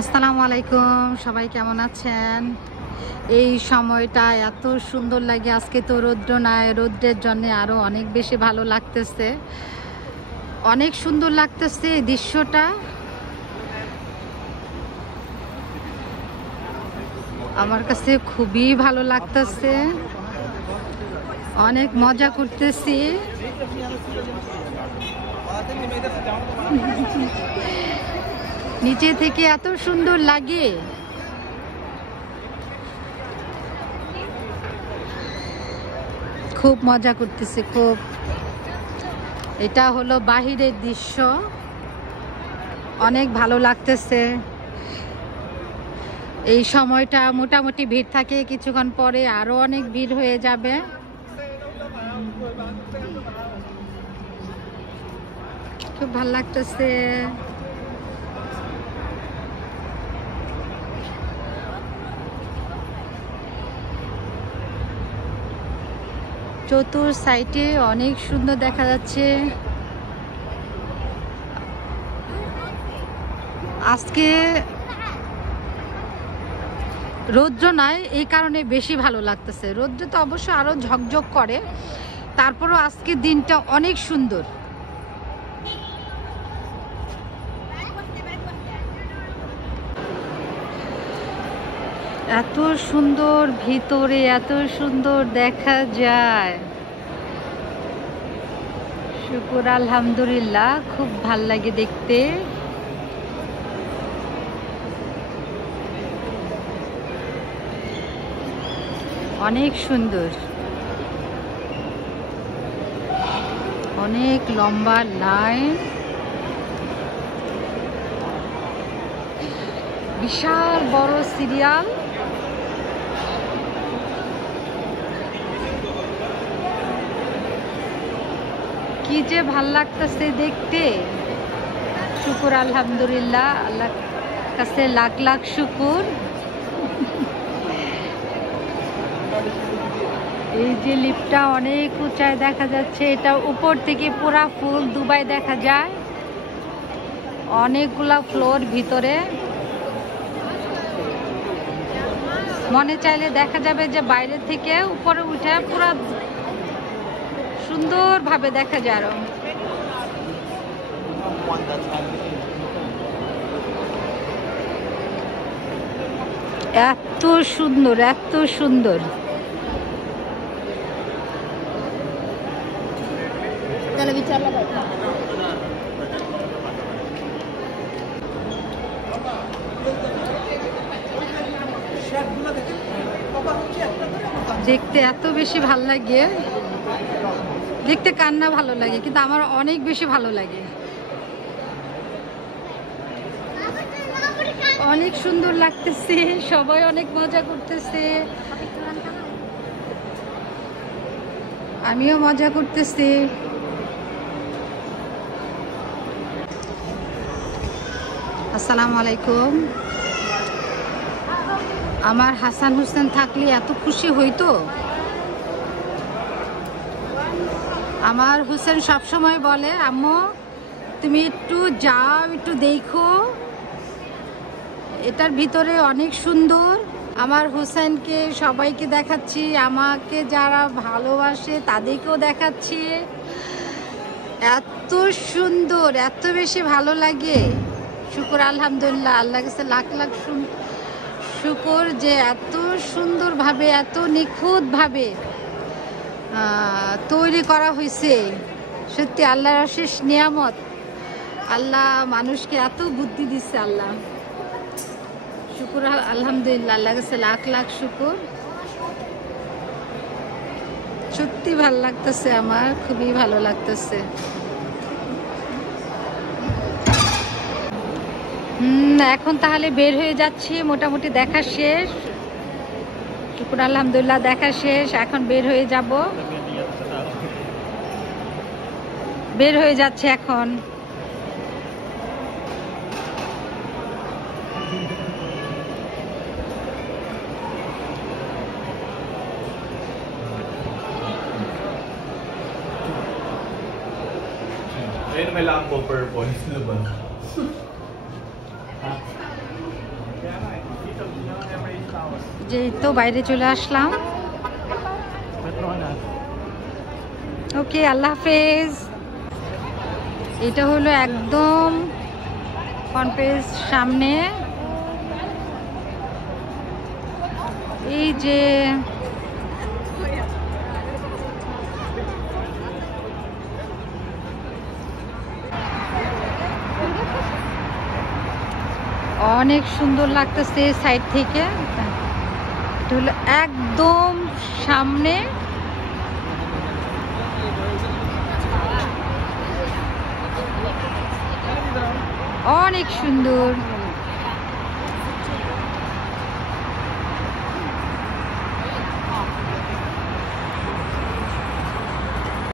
আসসালামু আলাইকুম, সবাই কেমন আছেন? এই সময়টা এত সুন্দর লাগে। আজকে তো রৌদ্র নাই, রৌদ্রের জন্য আরো অনেক বেশি ভালো লাগতেছে, অনেক সুন্দর লাগতেছে এই দৃশ্যটা। আমার কাছে খুবই ভালো লাগতেছে, অনেক মজা করতেছি। নিচে থেকে এত সুন্দর লাগে। খুব মজা করতেছি, খুব। এটা হলো বাহিরের দৃশ্য, অনেক ভালো লাগতেছে। এই সময়টা মোটামুটি ভিড় থাকে, কিছুক্ষণ পরে আরো অনেক ভিড় হয়ে যাবে। খুব ভালো লাগতেছে। চতুর সাইডে অনেক সুন্দর দেখা যাচ্ছে। আজকে রৌদ্র নাই, এই কারণে বেশি ভালো লাগতেছে। রৌদ্র তো অবশ্য আরো ঝকঝক করে, তারপরও আজকে দিনটা অনেক সুন্দর। এত সুন্দর ভিতরে, এত সুন্দর দেখা যায়। শুকর আলহামদুলিল্লাহ, খুব ভাল লাগে দেখতে। অনেক সুন্দর, অনেক লম্বা লাইন, বিশাল বড় সিরিয়াল। কি যে ভাল লাগতেছে দেখতে। শুকুর আলহামদুলিল্লাহ, আল্লাহর কাছে লাখ লাখ শুকুর। এই যে লিফটটা অনেক উঁচায় দেখা যাচ্ছে, এটা উপর থেকে পুরা ফুল দুবাই দেখা যায়। অনেকগুলা ফ্লোর ভিতরে, মনে চাইলে দেখা যাবে যে বাইরে থেকে উপরে উঠে পুরা সুন্দরভাবে দেখা যায়। আরো এত সুন্দর, এত সুন্দর। দেখতে এত বেশি ভালো লাগে, দেখতে কান্না ভালো লাগে, কিন্তু আমার অনেক বেশি ভালো লাগে। অনেক সুন্দর লাগতেছে, সবাই অনেক মজা করতেছে, আমিও মজা করতেছি। আসসালামু আলাইকুম। আমার হাসান হোসেন থাকলে এত খুশি হইতো। আমার হোসেন সবসময় বলে, আম্মু তুমি একটু যাও, একটু দেখো, এটার ভিতরে অনেক সুন্দর। আমার হোসেনকে সবাইকে দেখাচ্ছি, আমাকে যারা ভালোবাসে তাদেরকেও দেখাচ্ছি। এত সুন্দর, এত বেশি ভালো লাগে। শুকর আলহামদুলিল্লাহ, আল্লাহর কাছে লাখ লাখ শুকর যে এত সুন্দরভাবে, এত নিখুঁতভাবে তৈরি করা হয়েছে। সত্যি আল্লাহর অশেষ নিয়ামত। আল্লাহ মানুষকে এত বুদ্ধি দিচ্ছে। আল্লাহ শুকর আলহামদুলিল্লাহ, আল্লাহর কাছে লাখ লাখ শুকর। সত্যি ভালো লাগতেছে, আমার খুবই ভালো লাগতেছে। এখন তাহলে বের হয়ে যাচ্ছি, মোটামুটি দেখা শেষ। শুকর আলহামদুলিল্লাহ দেখা শেষ, এখন বের হয়ে যাব। বের হয়ে যাচ্ছে এখন। Ayun, may lampo purple. Ano ba? যেই তো বাইরে চলে আসলাম। ওকে, আল্লাহ হাফেজ। এটা হলো একদম কনফেস সামনে, এই যে অনেক সুন্দর লাগতেছে সাইড থেকে। এটা হলো একদম সামনে, অনেক সুন্দর।